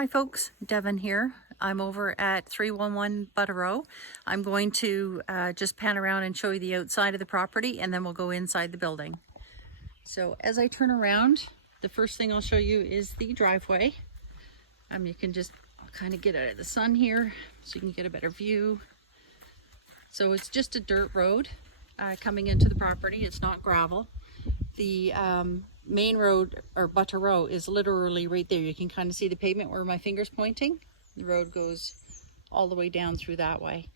Hi folks, Devin here. I'm over at 311 Buttereau. I'm going to just pan around and show you the outside of the property, and then we'll go inside the building. So as I turn around, the first thing I'll show you is the driveway. You can just kind of get out of the sun here so you can get a better view. So it's just a dirt road coming into the property. It's not gravel. The main road, or Buttereau, is literally right there. You can kind of see the pavement where my finger's pointing. The road goes all the way down through that way.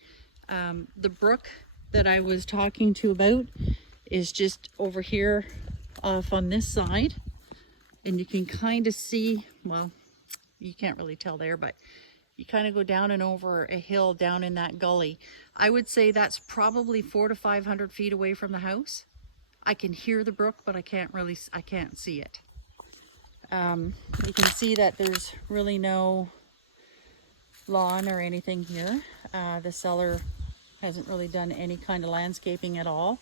The brook that I was talking to about is just over here off on this side, and you can kind of see, well, you can't really tell there, but you kind of go down and over a hill down in that gully. I would say that's probably 400 to 500 feet away from the house. I can hear the brook, but I can't see it. You can see that there's really no lawn or anything here. The seller hasn't really done any kind of landscaping at all.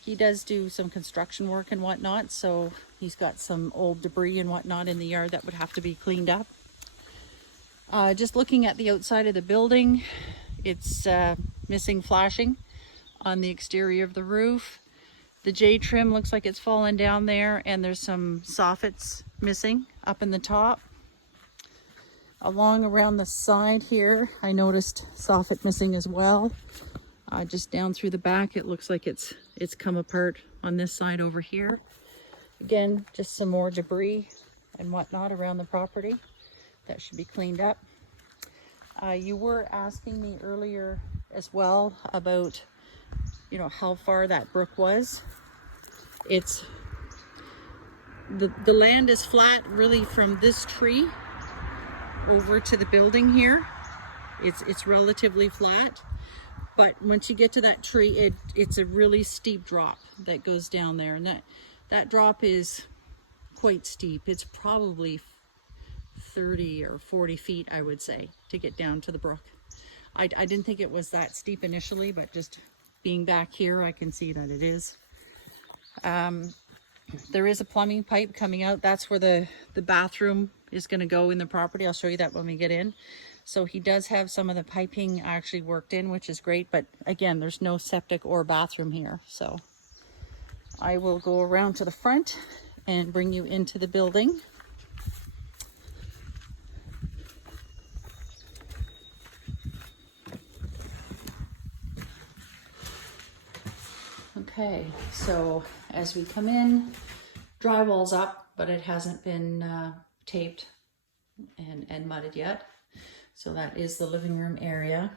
He does do some construction work and whatnot, so he's got some old debris and whatnot in the yard that would have to be cleaned up. Just looking at the outside of the building, it's missing flashing on the exterior of the roof. The J trim looks like it's fallen down there, and there's some soffits missing up in the top. Along around the side here, I noticed soffit missing as well. Just down through the back, it looks like it's come apart on this side over here. Again, just some more debris and whatnot around the property that should be cleaned up. You were asking me earlier as well about, you know, how far that brook was. It's the land is flat really from this tree over to the building here. It's relatively flat, but once you get to that tree, it's a really steep drop that goes down there, and that drop is quite steep. It's probably 30 or 40 feet, I would say, to get down to the brook. I didn't think it was that steep initially, but just being back here, I can see that it is. There is a plumbing pipe coming out. That's where the bathroom is going to go in the property. I'll show you that when we get in. So he does have some of the piping actually worked in, which is great. But again, there's no septic or bathroom here. So I will go around to the front and bring you into the building. Okay, so as we come in, drywall's up, but it hasn't been taped and mudded yet. So that is the living room area.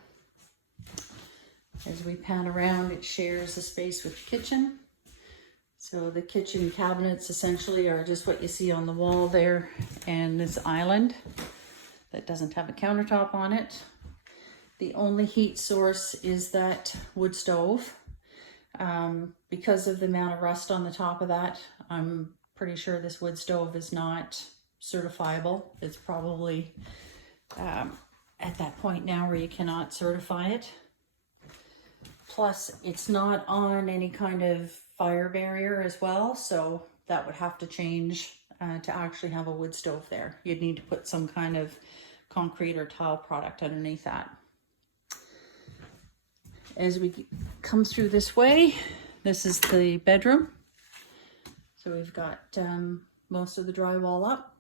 As we pan around, it shares the space with the kitchen. So the kitchen cabinets essentially are just what you see on the wall there, and this island that doesn't have a countertop on it. The only heat source is that wood stove. Because of the amount of rust on the top of that, I'm pretty sure this wood stove is not certifiable. It's probably at that point now where you cannot certify it. Plus, it's not on any kind of fire barrier as well, so that would have to change to actually have a wood stove there. You'd need to put some kind of concrete or tile product underneath that. As we come through this way, this is the bedroom. So we've got most of the drywall up,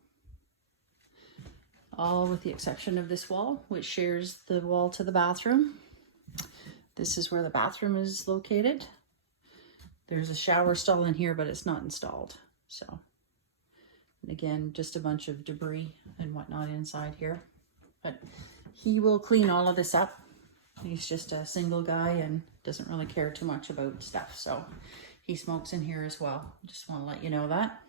all with the exception of this wall, which shares the wall to the bathroom. This is where the bathroom is located. There's a shower stall in here, but it's not installed. So, and again, just a bunch of debris and whatnot inside here. But he will clean all of this up. He's just a single guy and doesn't really care too much about stuff. So he smokes in here as well. Just want to let you know that.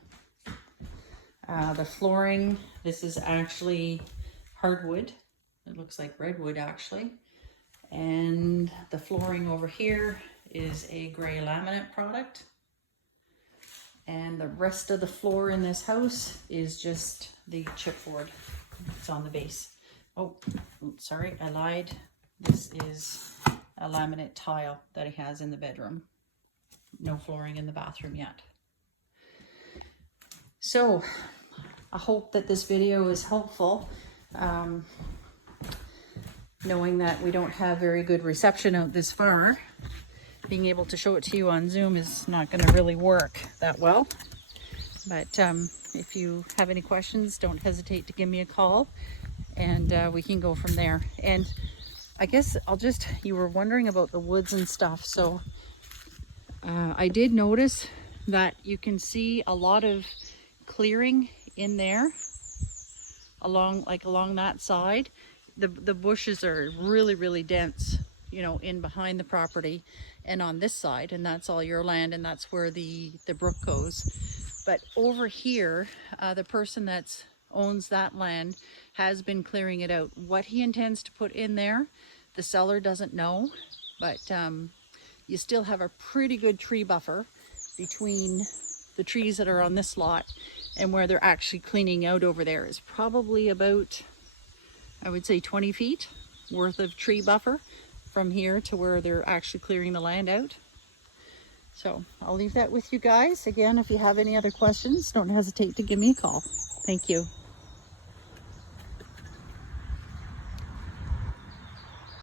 The flooring, this is actually hardwood. It looks like redwood actually. And the flooring over here is a gray laminate product. And the rest of the floor in this house is just the chipboard. It's on the base. Oh, sorry, I lied. This is a laminate tile that he has in the bedroom. No flooring in the bathroom yet. So I hope that this video is helpful. Knowing that we don't have very good reception out this far, being able to show it to you on Zoom is not going to really work that well. But if you have any questions, don't hesitate to give me a call, and we can go from there. And I guess you were wondering about the woods and stuff. So I did notice that you can see a lot of clearing in there along that side. The bushes are really dense, you know, in behind the property and on this side, and that's all your land, and that's where the brook goes. But over here, the person that owns that land has been clearing it out. What he intends to put in there, the seller doesn't know, but you still have a pretty good tree buffer between the trees that are on this lot and where they're actually cleaning out. Over there is probably about, I would say, 20 feet worth of tree buffer from here to where they're actually clearing the land out. So I'll leave that with you guys. Again, if you have any other questions, don't hesitate to give me a call. Thank you.